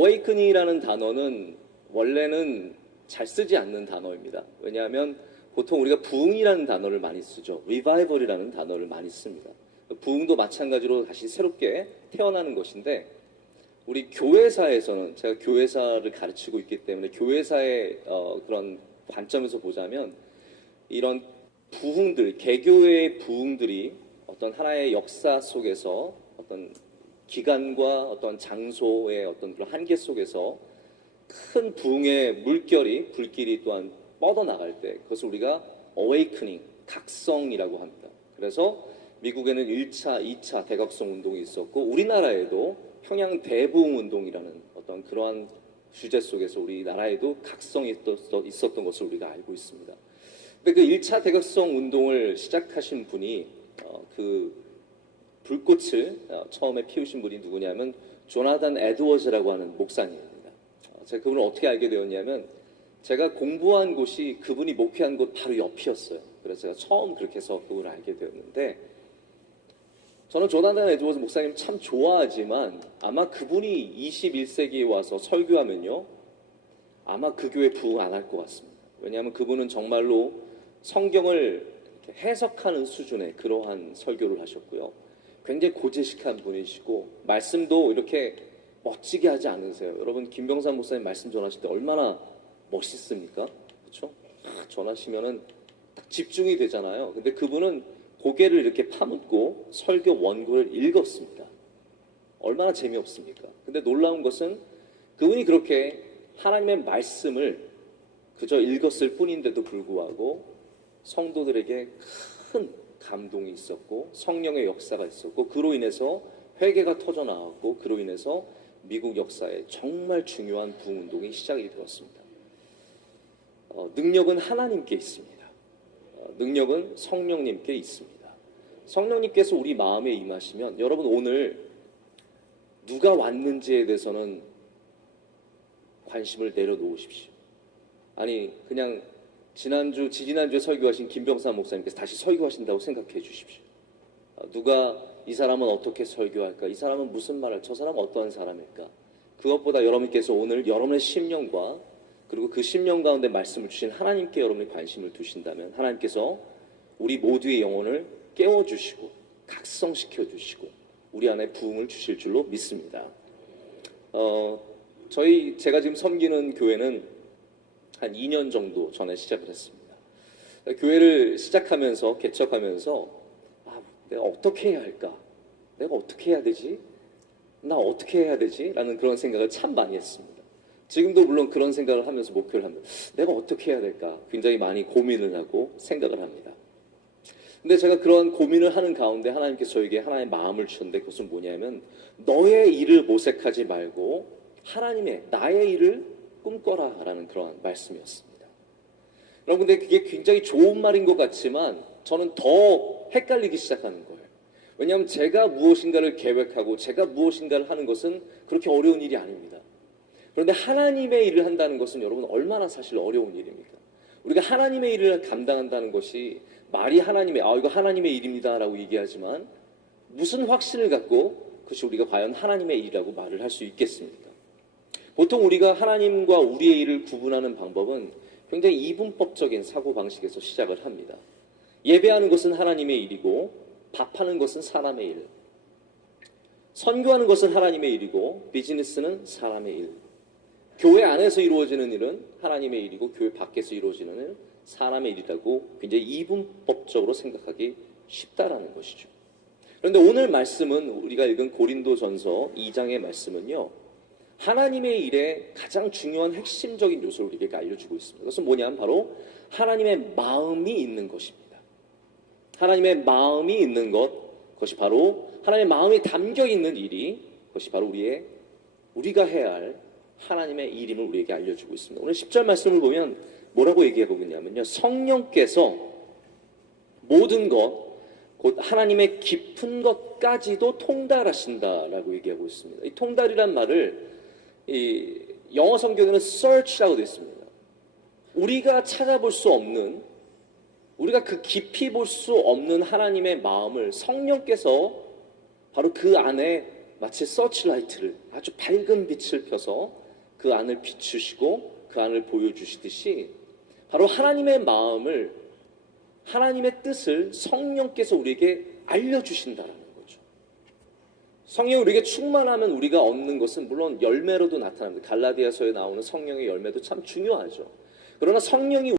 awakening이라는 단어는 원래는 잘 쓰지 않는 단어입니다. 왜냐하면 보통 우리가 부흥이라는 단어를 많이 쓰죠. revival이라는 단어를 많이 씁니다. 부흥도 마찬가지로 다시 새롭게 태어나는 것인데, 우리 교회사에서는, 제가 교회사를 가르치고 있기 때문에 교회사의 그런 관점에서 보자면, 이런 부흥들, 개교의 부흥들이 어떤 하나의 역사 속에서 어떤 기간과 어떤 장소의 어떤 그런 한계 속에서 큰 부흥의 물결이, 불길이 또한 뻗어나갈 때, 그것을 우리가 awakening, 각성이라고 합니다. 그래서 미국에는 1차, 2차 대각성 운동이 있었고, 우리나라에도 평양 대부흥 운동이라는 어떤 그러한 주제 속에서 우리나라에도 각성이 있었던 것을 우리가 알고 있습니다. 근데 그 1차 대각성 운동을 시작하신 분이 그 불꽃을 처음에 피우신 분이 누구냐면 조나단 에드워즈라고 하는 목사님입니다. 제가 그분을 어떻게 알게 되었냐면, 제가 공부한 곳이 그분이 목회한 곳 바로 옆이었어요. 그래서 제가 처음 그렇게 해서 그분을 알게 되었는데, 저는 조나단 에드워즈 목사님 참 좋아하지만 아마 그분이 21세기에 와서 설교하면요, 아마 그 교회 부흥 안 할 것 같습니다. 왜냐하면 그분은 정말로 성경을 해석하는 수준의 그러한 설교를 하셨고요. 굉장히 고지식한 분이시고, 말씀도 이렇게 멋지게 하지 않으세요. 여러분, 김병삼 목사님 말씀 전하실 때 얼마나 멋있습니까? 그렇죠? 전하시면은 딱 집중이 되잖아요. 근데 그분은 고개를 이렇게 파묻고 설교 원고를 읽었습니다. 얼마나 재미없습니까? 근데 놀라운 것은 그분이 그렇게 하나님의 말씀을 그저 읽었을 뿐인데도 불구하고 성도들에게 큰 감동이 있었고, 성령의 역사가 있었고, 그로 인해서 회개가 터져 나왔고, 그로 인해서 미국 역사에 정말 중요한 부흥운동이 시작이 되었습니다. 능력은 하나님께 있습니다. 능력은 성령님께 있습니다. 성령님께서 우리 마음에 임하시면, 여러분 오늘 누가 왔는지에 대해서는 관심을 내려놓으십시오. 아니, 그냥 지지난주에 설교하신 김병삼 목사님께서 다시 설교하신다고 생각해 주십시오. 누가 이 사람은 어떻게 설교할까? 이 사람은 무슨 말을, 저 사람은 어떠한 사람일까? 그것보다 여러분께서 오늘 여러분의 심령과 그리고 그 심령 가운데 말씀을 주신 하나님께 여러분이 관심을 두신다면, 하나님께서 우리 모두의 영혼을 깨워주시고 각성시켜주시고 우리 안에 부흥을 주실 줄로 믿습니다. 제가 지금 섬기는 교회는 한 2년 정도 전에 시작을 했습니다. 교회를 시작하면서, 개척하면서 내가 어떻게 해야 할까? 내가 어떻게 해야 되지? 나 어떻게 해야 되지? 라는 그런 생각을 참 많이 했습니다. 지금도 물론 그런 생각을 하면서 목표를 합니다. 내가 어떻게 해야 될까? 굉장히 많이 고민을 하고 생각을 합니다. 근데 제가 그런 고민을 하는 가운데 하나님께서 저에게 하나의 마음을 주셨는데, 그것은 뭐냐면, 너의 일을 모색하지 말고 하나님의, 나의 일을 꿈꿔라 라는 그런 말씀이었습니다. 여러분, 근데 그게 굉장히 좋은 말인 것 같지만 저는 더 헷갈리기 시작하는 거예요. 왜냐하면 제가 무엇인가를 계획하고 제가 무엇인가를 하는 것은 그렇게 어려운 일이 아닙니다. 그런데 하나님의 일을 한다는 것은 여러분 얼마나 사실 어려운 일입니까? 우리가 하나님의 일을 감당한다는 것이, 말이 하나님의, 이거 하나님의 일입니다 라고 얘기하지만 무슨 확신을 갖고 그것이 우리가 과연 하나님의 일이라고 말을 할 수 있겠습니까? 보통 우리가 하나님과 우리의 일을 구분하는 방법은 굉장히 이분법적인 사고방식에서 시작을 합니다. 예배하는 것은 하나님의 일이고 밥하는 것은 사람의 일, 선교하는 것은 하나님의 일이고 비즈니스는 사람의 일, 교회 안에서 이루어지는 일은 하나님의 일이고 교회 밖에서 이루어지는 일은 사람의 일이라고 굉장히 이분법적으로 생각하기 쉽다라는 것이죠. 그런데 오늘 말씀은, 우리가 읽은 고린도전서 2장의 말씀은요, 하나님의 일에 가장 중요한 핵심적인 요소를 우리에게 알려주고 있습니다. 그것은 뭐냐면 바로 하나님의 마음이 있는 것입니다. 하나님의 마음이 있는 것, 그것이 바로 하나님의 마음이 담겨 있는 일이, 그것이 바로 우리가 해야 할 하나님의 일임을 우리에게 알려주고 있습니다. 오늘 10절 말씀을 보면 뭐라고 얘기하고 있냐면요, 성령께서 모든 것, 곧 하나님의 깊은 것까지도 통달하신다라고 얘기하고 있습니다. 이 통달이란 말을 영어 성경에는 search라고 되어 있습니다. 우리가 찾아볼 수 없는, 우리가 그 깊이 볼 수 없는 하나님의 마음을 성령께서 바로 그 안에 마치 서치라이트를 아주 밝은 빛을 펴서 그 안을 비추시고 그 안을 보여주시듯이 바로 하나님의 마음을, 하나님의 뜻을 성령께서 우리에게 알려주신다라는 거죠. 성령이 우리에게 충만하면 우리가 얻는 것은 물론 열매로도 나타납니다. 갈라디아서에 나오는 성령의 열매도 참 중요하죠. 그러나 성령이